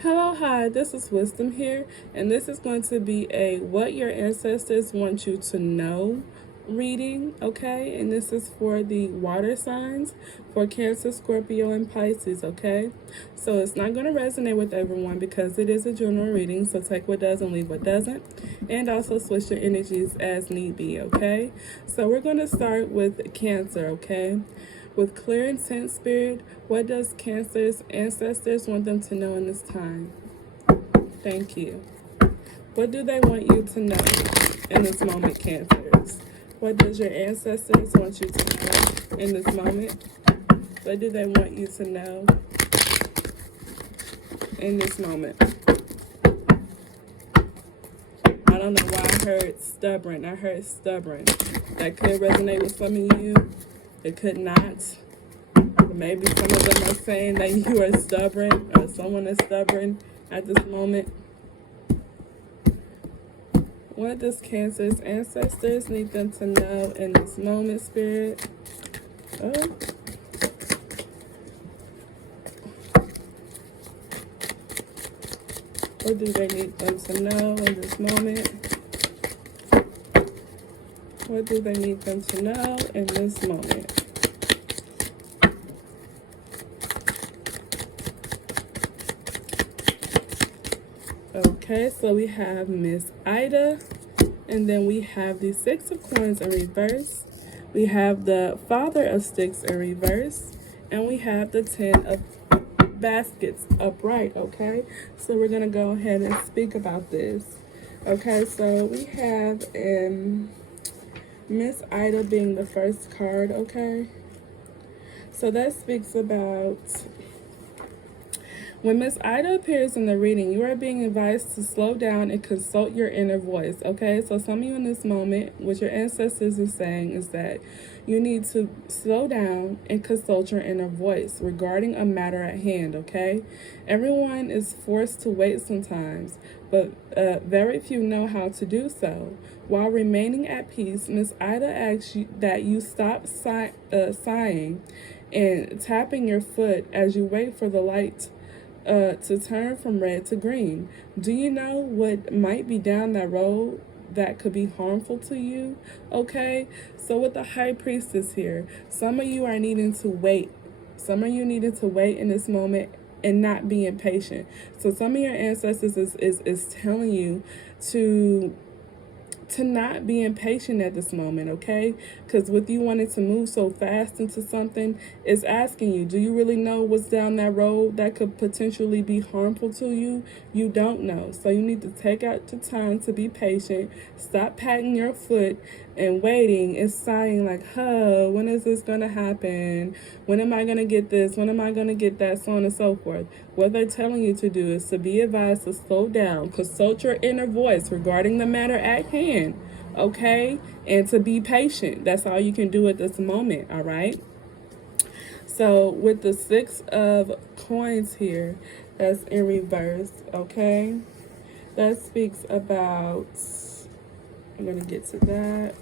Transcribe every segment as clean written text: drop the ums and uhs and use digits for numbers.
Hello, hi, this is Wisdom here, and this is going to be a What Your Ancestors Want You to Know reading, okay? And this is for the water signs for Cancer, Scorpio, and Pisces, okay? So it's not going to resonate with everyone because it is a general reading, so take what does and leave what doesn't, and also switch your energies as need be, okay? So we're going to start with Cancer, okay? With clear intent, Spirit, what does Cancer's ancestors want them to know in this time? Thank you. What do they want you to know in this moment, Cancers? What does your ancestors want you to know in this moment? What do they want you to know in this moment? I don't know why I heard stubborn. I heard stubborn. That could resonate with some of you. It could not. Maybe some of them are saying that you are stubborn or someone is stubborn at this moment. What does Cancer's ancestors need them to know in this moment, Spirit? Oh. What do they need them to know in this moment? What do they need them to know in this moment? Okay, so we have Miss Ida, and then we have the Six of Coins in reverse. We have the Father of Sticks in reverse, and we have the Ten of Baskets upright, okay? So we're going to go ahead and speak about this. Okay, so we have Miss Ida being the first card, okay? So that speaks about when Miss Ida appears in the reading, you are being advised to slow down and consult your inner voice, okay? So some of you in this moment, what your ancestors are saying is that you need to slow down and consult your inner voice regarding a matter at hand, okay? Everyone is forced to wait sometimes, but very few know how to do so. While remaining at peace, Miss Ida asks you that you stop sighing and tapping your foot as you wait for the light to turn from red to green. Do you know what might be down that road that could be harmful to you? Okay, so with the High Priestess here, some of you are needing to wait. Some of you needed to wait in this moment and not be impatient. So some of your ancestors is telling you to not be impatient at this moment, okay? Because with you wanting to move so fast into something, it's asking you, do you really know what's down that road that could potentially be harmful to you? You don't know. So you need to take out the time to be patient. Stop patting your foot and waiting and sighing like, when is this going to happen? When am I going to get this? When am I going to get that? So on and so forth. What they're telling you to do is to be advised to slow down, consult your inner voice regarding the matter at hand, okay? And to be patient. That's all you can do at this moment, all right? So with the Six of Coins here, that's in reverse, okay? That speaks about, I'm going to get to that.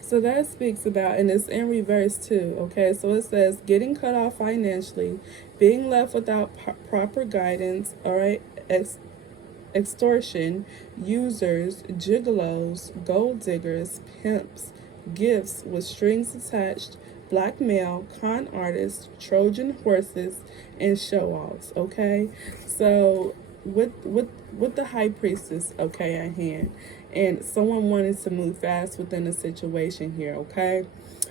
So that speaks about, and it's in reverse too, okay? So it says getting cut off financially, being left without proper guidance, all right? Extortion, users, gigolos, gold diggers, pimps, gifts with strings attached, blackmail, con artists, Trojan horses, and show-offs, okay? So with the High Priestess, okay, at hand, and someone wanted to move fast within a situation here, okay?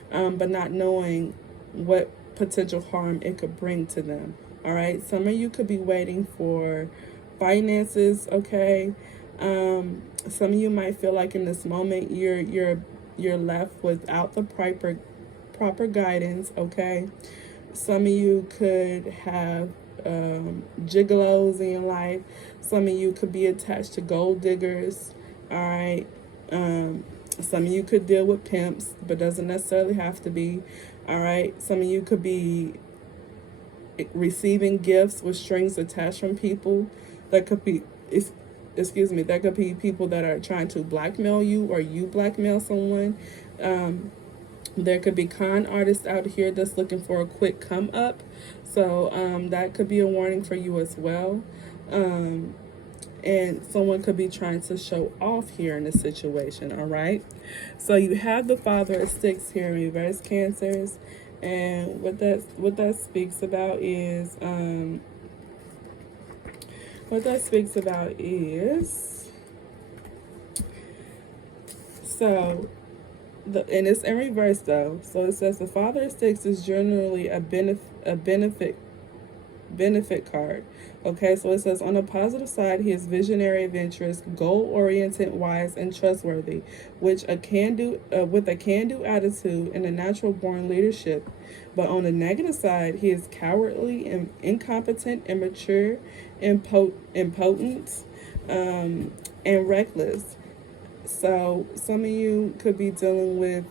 But not knowing what potential harm it could bring to them, all right? Some of you could be waiting for finances, okay? Some of you might feel like in this moment you're left without the proper guidance, okay? Some of you could have gigolos in your life. Some of you could be attached to gold diggers, all right? Some of you could deal with pimps, but doesn't necessarily have to be, all right? Some of you could be receiving gifts with strings attached from people. That could be, that could be people that are trying to blackmail you or you blackmail someone. There could be con artists out here that's looking for a quick come up. So that could be a warning for you as well. Um, and someone could be trying to show off here in this situation, all right? So you have the Father of Sticks here in reverse, Cancers. And what that speaks about is so and it's in reverse though. So it says the Father of Sticks is generally a benefit card. Okay, so it says on the positive side, he is visionary, adventurous, goal-oriented, wise, and trustworthy, which a can-do with a can-do attitude and a natural-born leadership. But on the negative side, he is cowardly, and incompetent, immature, impotent, and reckless. So some of you could be dealing with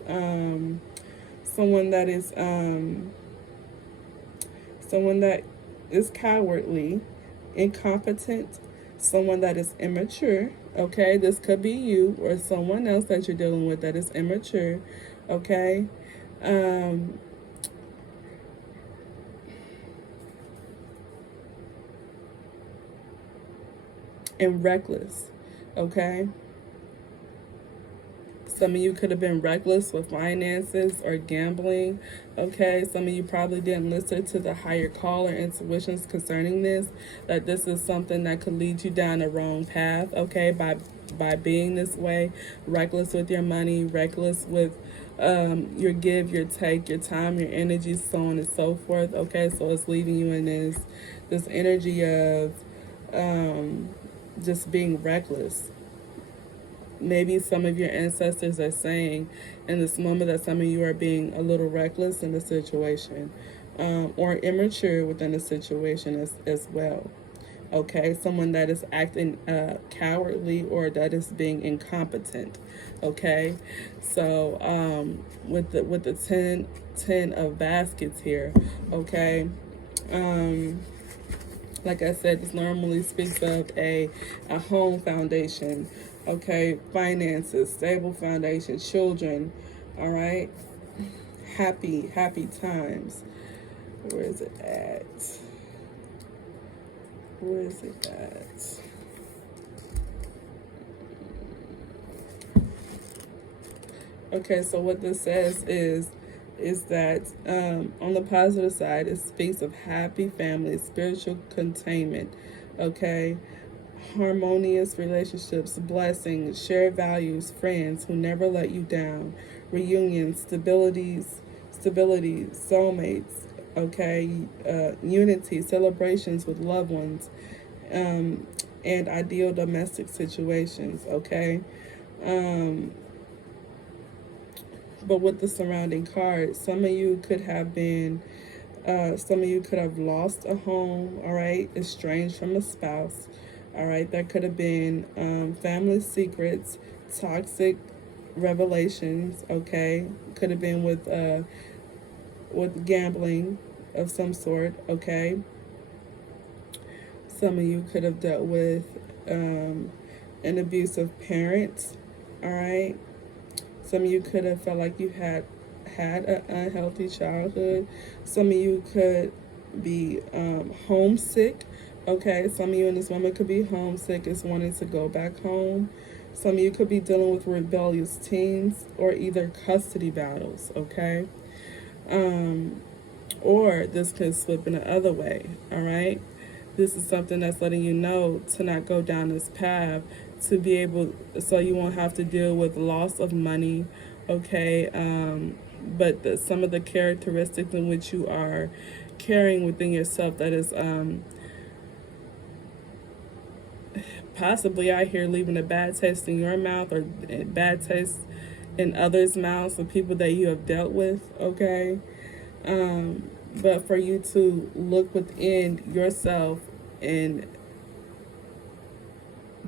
someone that is someone that is cowardly, incompetent, someone that is immature. Okay, this could be you or someone else that you're dealing with that is immature. Okay, and reckless. Okay. Some of you could have been reckless with finances or gambling. Okay, some of you probably didn't listen to the higher call or intuitions concerning this, that this is something that could lead you down the wrong path, okay, by being this way, reckless with your money, reckless with your give, your take, your time, your energy, so on and so forth. Okay, so it's leaving you in this energy of just being reckless. Maybe some of your ancestors are saying in this moment that some of you are being a little reckless in the situation, or immature within the situation as well. Okay, someone that is acting cowardly or that is being incompetent. Okay, so with the 10 of baskets here. Okay, like I said, this normally speaks of a home foundation. Okay, finances, stable foundation, children. All right, happy times. Where is it at? Where is it at? Okay, so what this says is that on the positive side, it speaks of happy families, spiritual containment. Okay, harmonious relationships, blessings, shared values, friends who never let you down, reunions, stability, soulmates, okay, unity, celebrations with loved ones, and ideal domestic situations, okay. But with the surrounding cards, some of you could have lost a home, all right, estranged from a spouse. All right, there could have been family secrets, toxic revelations. Okay, could have been with gambling of some sort. Okay, some of you could have dealt with an abusive parent. All right, some of you could have felt like you had an unhealthy childhood. Some of you could be homesick. Okay, some of you in this moment could be homesick, is wanting to go back home. Some of you could be dealing with rebellious teens or either custody battles, okay? Or this could slip in the other way, all right? This is something that's letting you know to not go down this path, to be able, so you won't have to deal with loss of money, okay? But some of the characteristics in which you are carrying within yourself that is possibly out here leaving a bad taste in your mouth or a bad taste in others' mouths, the people that you have dealt with, okay? But for you to look within yourself and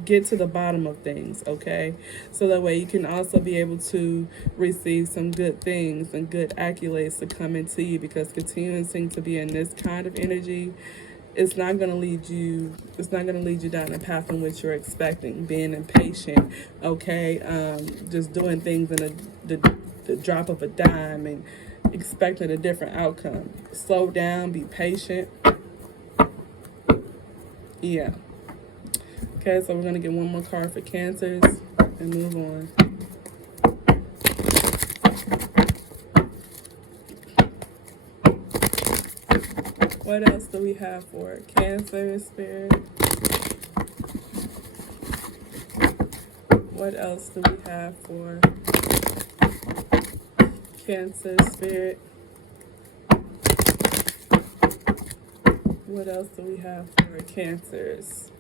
get to the bottom of things, okay? So that way you can also be able to receive some good things and good accolades to come into you, because continuing to be in this kind of energy, it's not going to lead you down the path in which you're expecting, being impatient, okay? Just doing things in the drop of a dime and expecting a different outcome. Slow down, be patient. Yeah. Okay, so we're going to get one more card for Cancers and move on. What else do we have for Cancer, Spirit? What else do we have for Cancer, Spirit? What else do we have for Cancers?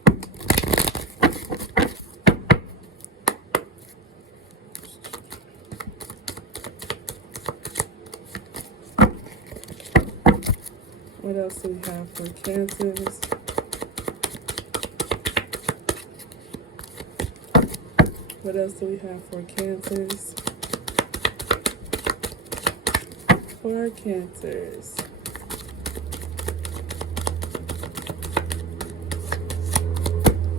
What else do we have for Cancers? What else do we have for Cancers? For Cancers.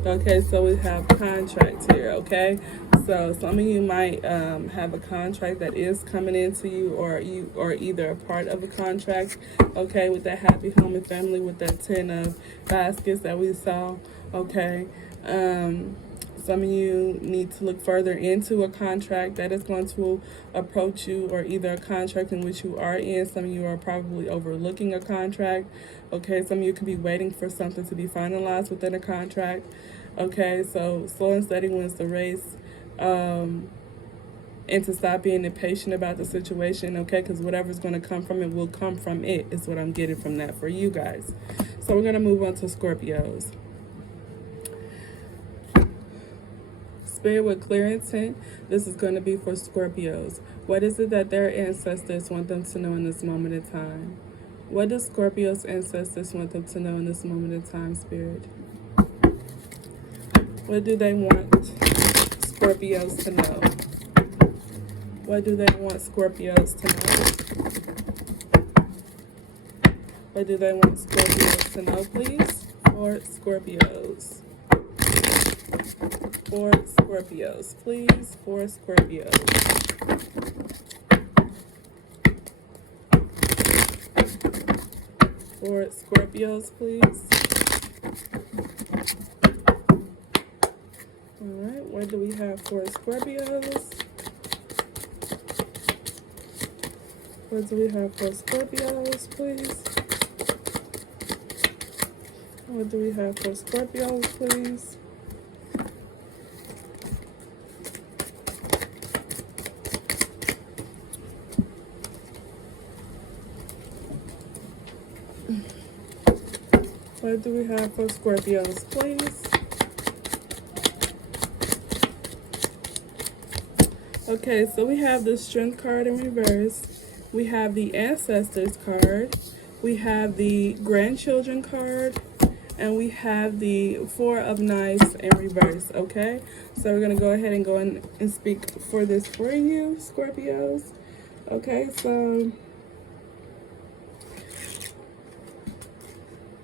Okay, so we have contracts here, okay? So some of you might have a contract that is coming into you, or you are either a part of a contract, okay, with that happy home and family, with that 10 of baskets that we saw, okay? Some of you need to look further into a contract that is going to approach you, or either a contract in which you are in. Some of you are probably overlooking a contract, okay? Some of you could be waiting for something to be finalized within a contract, okay? So slow and steady wins the race, and to stop being impatient about the situation, okay? Because whatever's going to come from it will come from it, is what I'm getting from that for you guys. So we're going to move on to Scorpios. Spirit with clear intent, this is going to be for Scorpios. What is it that their ancestors want them to know in this moment of time? What do Scorpios' ancestors want them to know in this moment of time, Spirit? What do they want Scorpios to know? What do they want Scorpios to know? What do they want Scorpios to know, please? For Scorpios. For Scorpios, please. For Scorpios. For Scorpios, please. Alright, what do we have for Scorpios? What do we have for Scorpios, please? What do we have for Scorpios, please? What do we have for Scorpios, please? Okay, so we have the Strength card in reverse. We have the Ancestors card. We have the Grandchildren card. And we have the Four of Knives in reverse, okay? So we're going to go ahead and go in and speak for this for you, Scorpios. Okay, so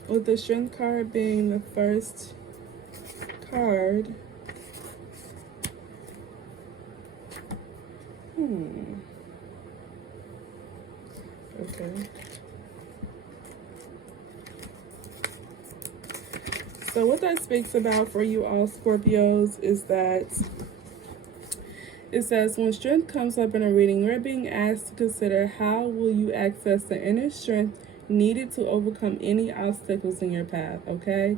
with the Strength card being the first card, okay. So what that speaks about for you all Scorpios is that it says when strength comes up in a reading, you're being asked to consider how will you access the inner strength needed to overcome any obstacles in your path, okay?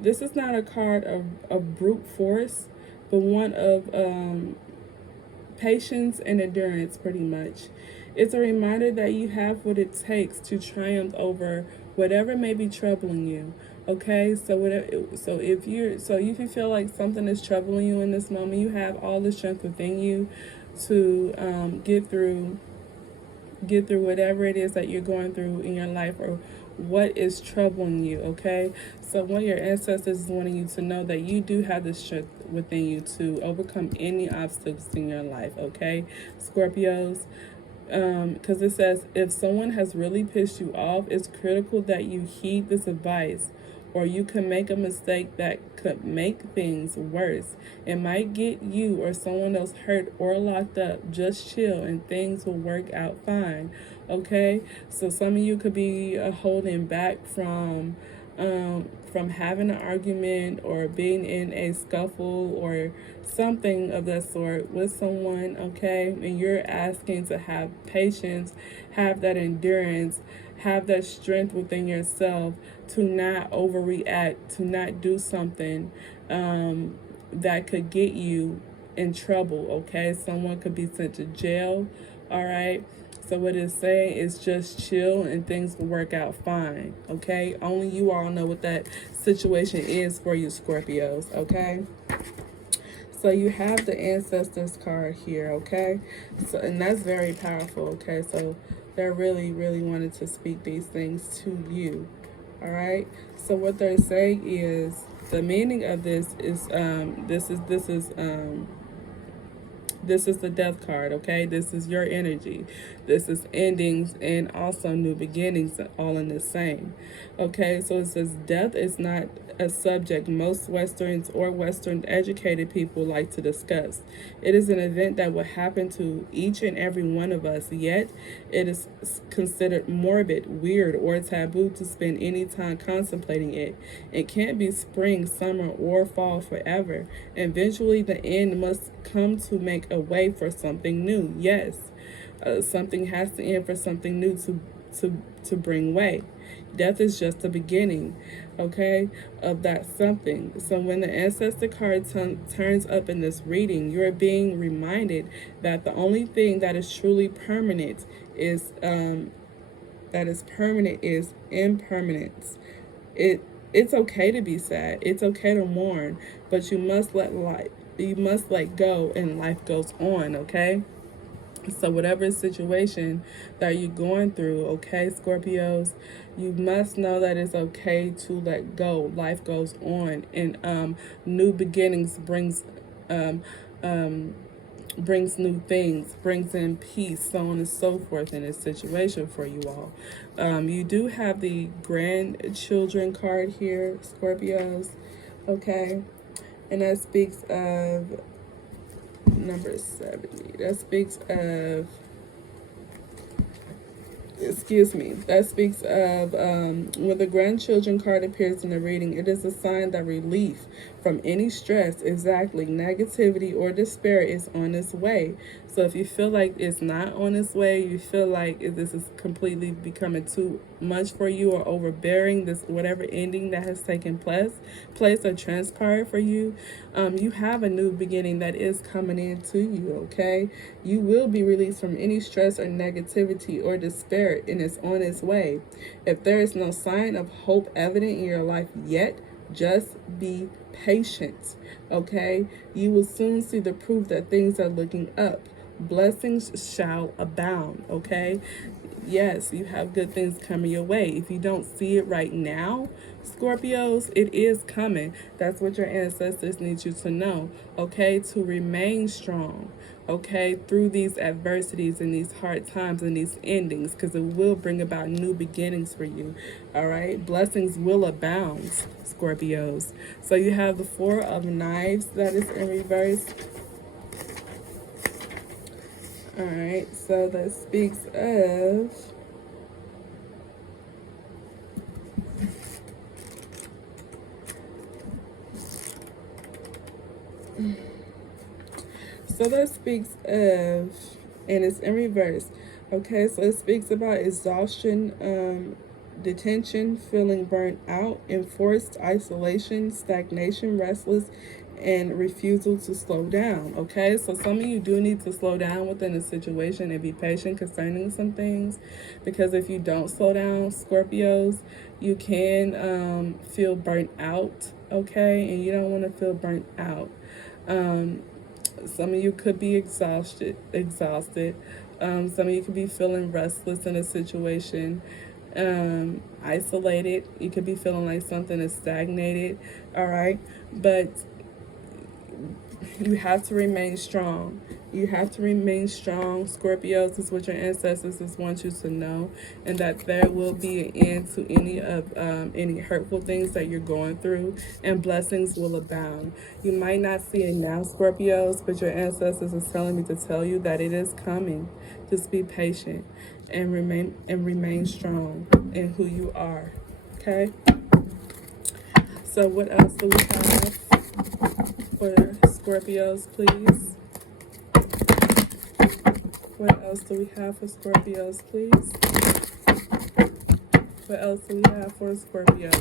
This is not a card of brute force, but one of patience and endurance, pretty much. It's a reminder that you have what it takes to triumph over whatever may be troubling you. Okay, so if you feel like something is troubling you in this moment, you have all the strength within you to get through whatever it is that you're going through in your life, or what is troubling you, okay? So one of your ancestors is wanting you to know that you do have the strength within you to overcome any obstacles in your life, okay, Scorpios? Because it says, if someone has really pissed you off, it's critical that you heed this advice. or you can make a mistake that could make things worse. It might get you or someone else hurt or locked up. Just chill and things will work out fine. Okay? So some of you could be holding back from having an argument or being in a scuffle or something of that sort with someone, okay? And you're asking to have patience, have that endurance, have that strength within yourself to not overreact, to not do something that could get you in trouble, okay? Someone could be sent to jail, all right? So what it's saying is just chill and things will work out fine, okay? Only you all know what that situation is for you, Scorpios, okay? So you have the Ancestors card here, okay? So, and that's very powerful, okay? So they're really, really wanting to speak these things to you, all right? So what they're saying is the meaning of this is this is the death card, okay? This is your energy. This is endings and also new beginnings all in the same. Okay, so it says death is not a subject most Westerns or Western educated people like to discuss. It is an event that will happen to each and every one of us, yet it is considered morbid, weird, or taboo to spend any time contemplating it. It can't be spring, summer, or fall forever. Eventually, the end must come to make a way for something new. Yes, something has to end for something new to bring way. Death is just the beginning, okay, of that something. So when the ancestor card turns up in this reading, you're being reminded that the only thing that is truly permanent is impermanence. It's okay to be sad. It's okay to mourn, but you must let go, and life goes on, okay? So whatever situation that you're going through, okay, Scorpios, you must know that it's okay to let go. Life goes on, and new beginnings brings new things, brings in peace, so on and so forth in this situation for you all. You do have the grandchildren card here, Scorpios, okay, and that speaks of number 70. That speaks of, that speaks of when the grandchildren card appears in the reading, it is a sign that relief from any stress, exactly, negativity or despair is on its way. So if you feel like it's not on its way, you feel like this is completely becoming too much for you or overbearing, this whatever ending that has taken place or transpired for you, you have a new beginning that is coming into you, okay? You will be released from any stress or negativity or despair, and it's on its way. If there is no sign of hope evident in your life yet, just be patient, okay? You will soon see the proof that things are looking up. Blessings shall abound, okay? Yes, you have good things coming your way. If you don't see it right now, Scorpios, it is coming. That's what your ancestors need you to know, okay? To remain strong, okay? Through these adversities and these hard times and these endings, because it will bring about new beginnings for you, all right? Blessings will abound, Scorpios. So you have the Four of Knives that is in reverse. All right, so that speaks of and it's in reverse. Okay, so it speaks about exhaustion, detention, feeling burnt out, enforced isolation, stagnation, restless, and refusal to slow down. Okay, so some of you do need to slow down within a situation and be patient concerning some things, because if you don't slow down, Scorpios, you can feel burnt out, okay, and you don't want to feel burnt out. Some of you could be exhausted. Some of you could be feeling restless in a situation, isolated. You could be feeling like something is stagnated, all right? But you have to remain strong. You have to remain strong. Scorpios is what your ancestors just want you to know, and that there will be an end to any hurtful things that you're going through, and blessings will abound. You might not see it now, Scorpios, but your ancestors is telling me to tell you that it is coming. Just be patient and remain strong in who you are. Okay. So what else do we have for Scorpios, please? What else do we have for Scorpios, please? What else do we have for Scorpios?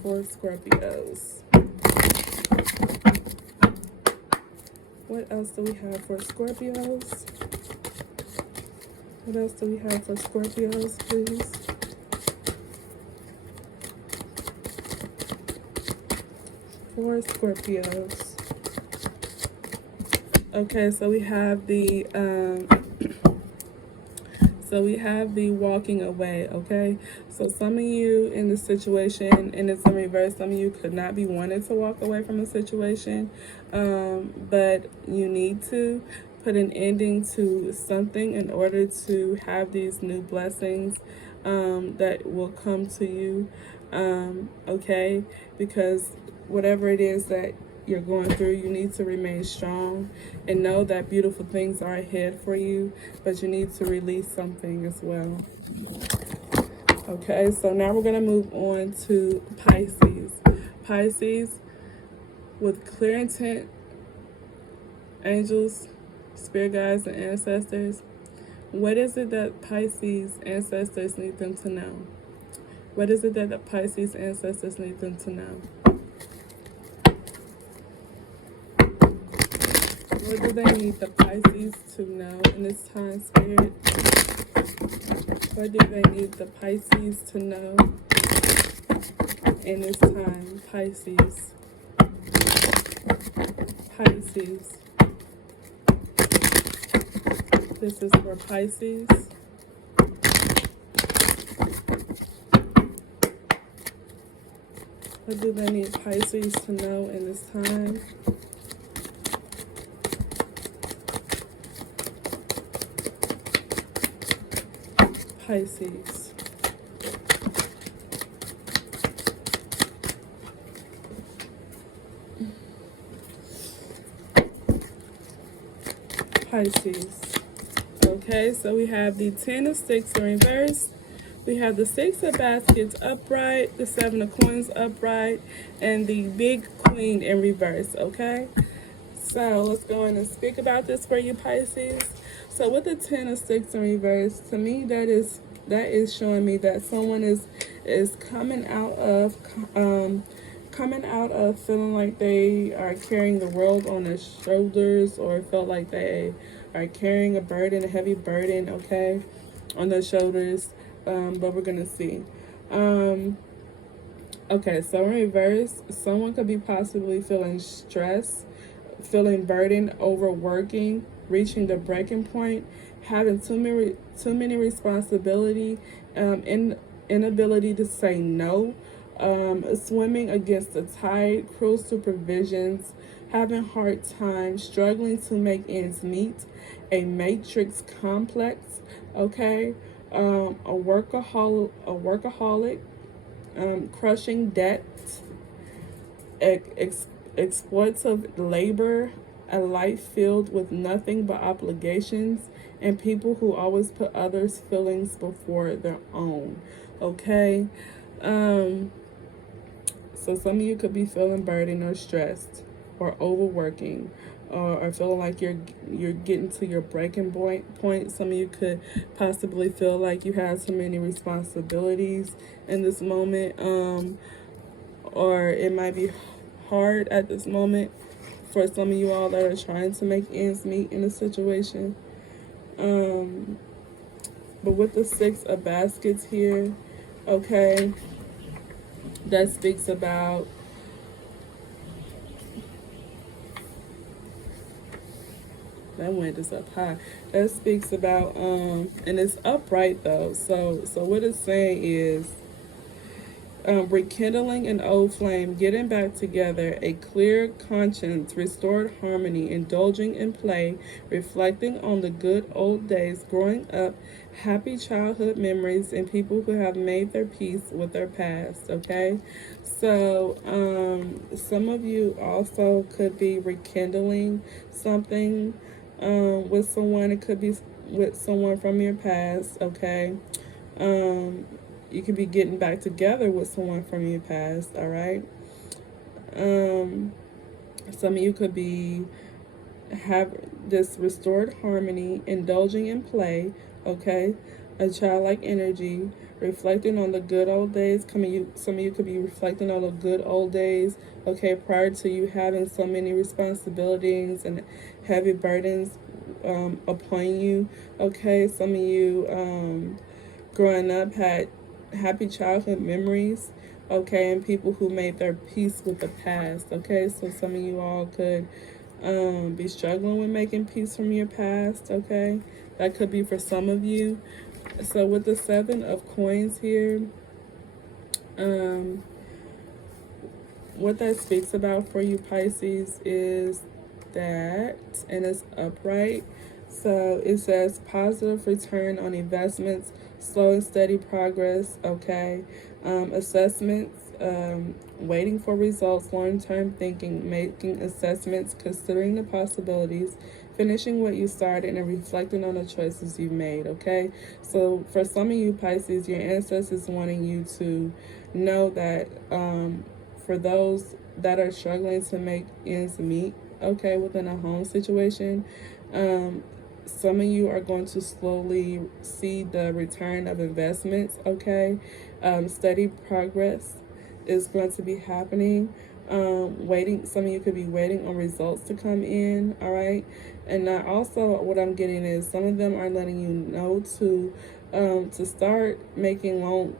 For Scorpios. What else do we have for Scorpios? What else do we have for Scorpios, please? For Scorpios. Okay, so we have the walking away. Okay, so some of you in the situation, and it's in reverse, some of you could not be wanted to walk away from a situation, but you need to put an ending to something in order to have these new blessings that will come to you. Okay, because whatever it is that you're going through, you need to remain strong and know that beautiful things are ahead for you, but you need to release something as well. Okay, so now we're going to move on to Pisces. Pisces, with clear intent, angels, spirit guides, and ancestors. What is it that Pisces ancestors need them to know? What is it that the Pisces ancestors need them to know? What do they need the Pisces to know in this time, Spirit? What do they need the Pisces to know in this time, Pisces? Pisces. This is for Pisces. What do they need Pisces to know in this time? Pisces. Pisces. Okay, so we have the 10 of Sticks in reverse. We have the 6 of Baskets upright, the 7 of Coins upright, and the Big Queen in reverse, okay? So let's go in and speak about this for you, Pisces. So with the 10 of Sticks in reverse, to me that is showing me that someone is coming out of feeling like they are carrying the world on their shoulders, or felt like they are carrying a heavy burden, okay, on their shoulders. But we're gonna see. Okay, so in reverse, someone could be possibly feeling stress, feeling burdened, overworking, reaching the breaking point, having too many responsibility, inability to say no, swimming against the tide, cruel supervisions, having hard time, struggling to make ends meet, a matrix complex, okay, a workaholic, crushing debt, exploitative labor, a life filled with nothing but obligations, and people who always put others' feelings before their own. Okay? So some of you could be feeling burdened or stressed or overworking, or feeling like you're getting to your breaking point. Some of you could possibly feel like you have too many responsibilities in this moment, or it might be hard at this moment for some of you all that are trying to make ends meet in a situation. But with the 6 of Baskets here, okay, that speaks about that wind is up high. That speaks about and it's upright though. So what it's saying is rekindling an old flame, getting back together, a clear conscience, restored harmony, indulging in play, reflecting on the good old days, growing up, happy childhood memories, and people who have made their peace with their past. Okay, so some of you also could be rekindling something with someone. It could be with someone from your past. Okay. Um, you could be getting back together with someone from your past, all right? Um, some of you could be have this restored harmony, indulging in play, okay? A childlike energy, reflecting on the good old days. Some of you could be reflecting on the good old days, okay, prior to you having so many responsibilities and heavy burdens upon you, okay? Some of you growing up had happy childhood memories, okay, and people who made their peace with the past, okay? So some of you all could be struggling with making peace from your past, okay? That could be for some of you. So with the 7 of Coins here, what that speaks about for you, Pisces, is that, and it's upright. So it says positive return on investments, slow and steady progress, okay? Assessments, waiting for results, long-term thinking, making assessments, considering the possibilities, finishing what you started, and reflecting on the choices you've made, okay? So for some of you, Pisces, your ancestors wanting you to know that for those that are struggling to make ends meet, okay, within a home situation, some of you are going to slowly see the return of investments, okay? Steady progress is going to be happening. Some of you could be waiting on results to come in, all right? And now also what I'm getting is some of them are letting you know to start making long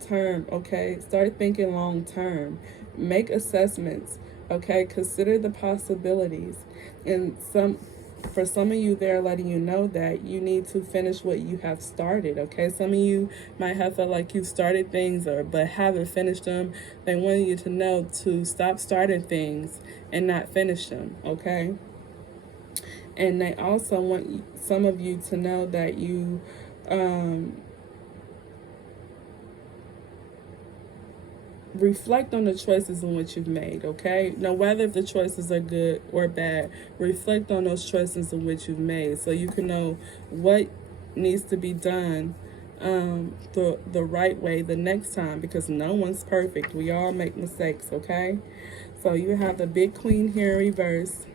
term, okay? Start thinking long term. Make assessments, okay? Consider the possibilities. And for some of you, they're letting you know that you need to finish what you have started, okay? Some of you might have felt like you've started things but haven't finished them. They want you to know to stop starting things and not finish them, okay? And they also want some of you to know that you reflect on the choices in which you've made, okay? Now, whether if the choices are good or bad, reflect on those choices in which you've made so you can know what needs to be done the right way the next time, because no one's perfect. We all make mistakes, okay? So you have the Big Queen here in reverse,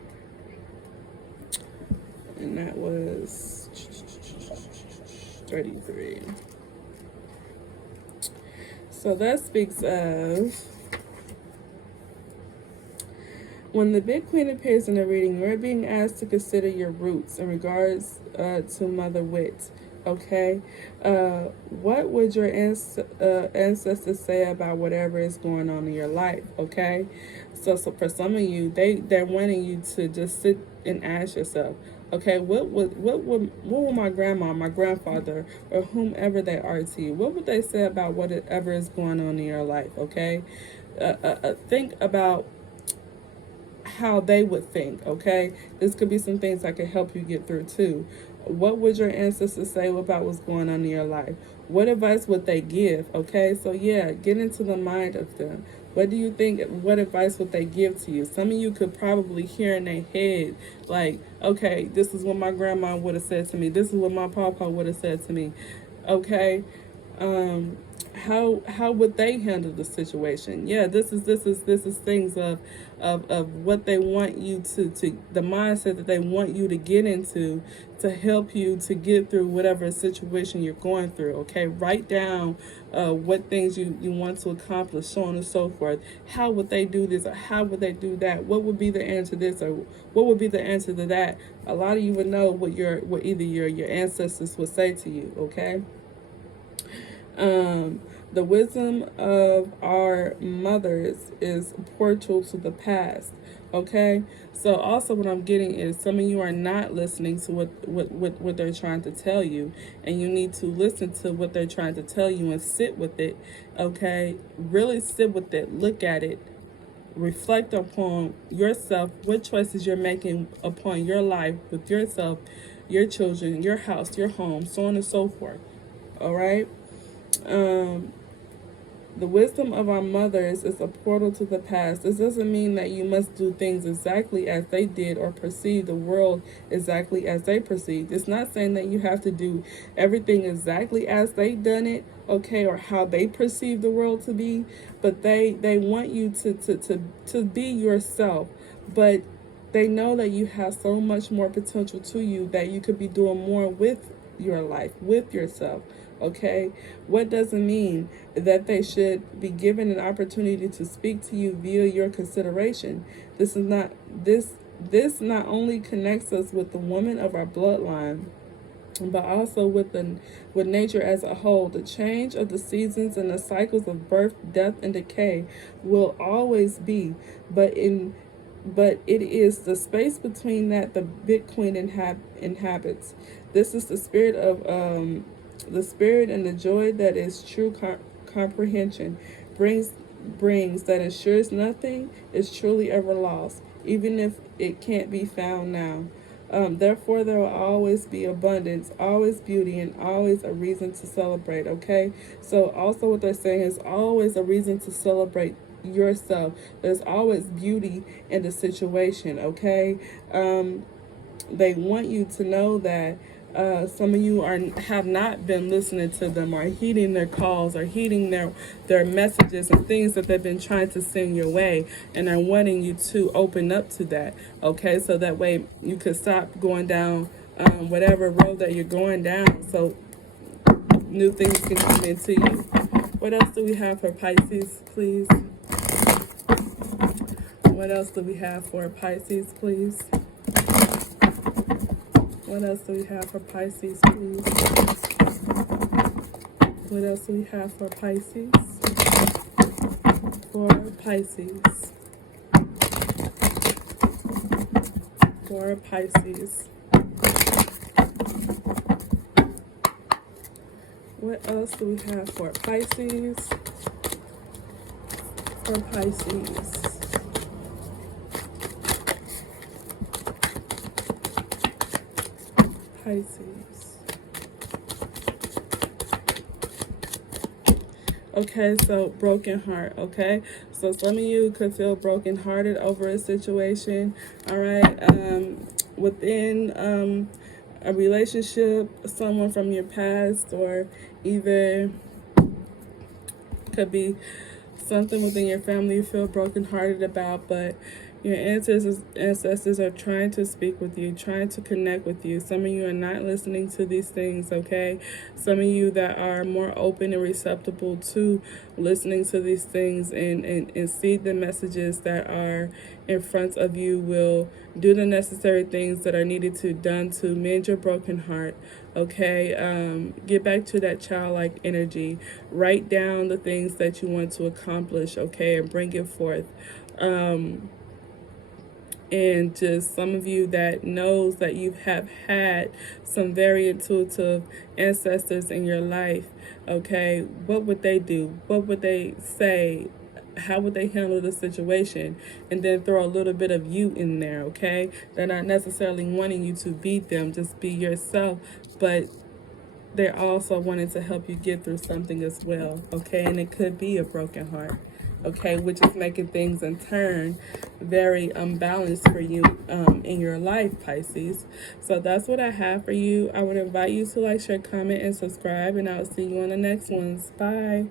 and that was 33. So that speaks of when the Big Queen appears in a reading, you're being asked to consider your roots in regards to Mother Wit. Okay, what would your ancestors say about whatever is going on in your life? Okay, so for some of you, they're wanting you to just sit and ask yourself, okay, what would my grandma, my grandfather, or whomever they are to you, what would they say about whatever is going on in your life? Okay, think about how they would think, okay? This could be some things that could help you get through too. What would your ancestors say about what's going on in your life? What advice would they give, okay? So yeah, get into the mind of them. What do you think, what advice would they give to you? Some of you could probably hear in their head, like, okay, this is what my grandma would have said to me. This is what my papa would have said to me, okay? How would they handle the situation? Yeah, this is things of what they want you to the mindset that they want you to get into to help you to get through whatever situation you're going through. Okay, write down what things you want to accomplish, so on and so forth. How would they do this, or how would they do that? What would be the answer to this, or what would be the answer to that? A lot of you would know what either your ancestors would say to you. Okay. The wisdom of our mothers is portal to the past. Okay, so also what I'm getting is some of you are not listening to what they're trying to tell you, and you need to listen to what they're trying to tell you and sit with it. Okay, really sit with it, look at it, reflect upon yourself, what choices you're making upon your life with yourself, your children, your house, your home, so on and so forth. All right. Um, the wisdom of our mothers is a portal to the past. This doesn't mean that you must do things exactly as they did or perceive the world exactly as they perceived. It's not saying that you have to do everything exactly as they done it, okay, or how they perceive the world to be, but they want you to be yourself. But they know that you have so much more potential to you, that you could be doing more with your life, with yourself. Okay, what doesn't mean that they should be given an opportunity to speak to you via your consideration. This is not this not only connects us with the woman of our bloodline, but also with nature as a whole. The change of the seasons and the cycles of birth, death, and decay will always be, but it is the space between that the Bitcoin inhabits. This is the spirit of the spirit and the joy that is true comprehension brings that ensures nothing is truly ever lost, even if it can't be found now. Therefore, there will always be abundance, always beauty, and always a reason to celebrate. Okay, so also what they're saying is always a reason to celebrate yourself. There's always beauty in the situation. Okay, they want you to know that some of you have not been listening to them, or heeding their calls, or heeding their messages and things that they've been trying to send your way, and are wanting you to open up to that. Okay, so that way you could stop going down whatever road that you're going down, so new things can come into you. What else do we have for Pisces, please? What else do we have for Pisces, please? What else do we have for Pisces, please? What else do we have for Pisces? For Pisces. For Pisces. What else do we have for Pisces? For Pisces. Pisces. Okay, so broken heart. Okay, so some of you could feel brokenhearted over a situation. All right, within a relationship, someone from your past, or either could be something within your family you feel brokenhearted about, but your ancestors are trying to speak with you, trying to connect with you. Some of you are not listening to these things, okay? Some of you that are more open and receptive to listening to these things and see the messages that are in front of you will do the necessary things that are needed to done to mend your broken heart, okay? Get back to that childlike energy. Write down the things that you want to accomplish, okay, and bring it forth. And just some of you that knows that you have had some very intuitive ancestors in your life, okay, what would they do? What would they say? How would they handle the situation? And then throw a little bit of you in there, okay? They're not necessarily wanting you to beat them, just be yourself, but they're also wanting to help you get through something as well, okay? And it could be a broken heart, okay, which is making things in turn very unbalanced for you in your life, Pisces. So that's what I have for you. I would invite you to like, share, comment, and subscribe, and I'll see you on the next ones. Bye.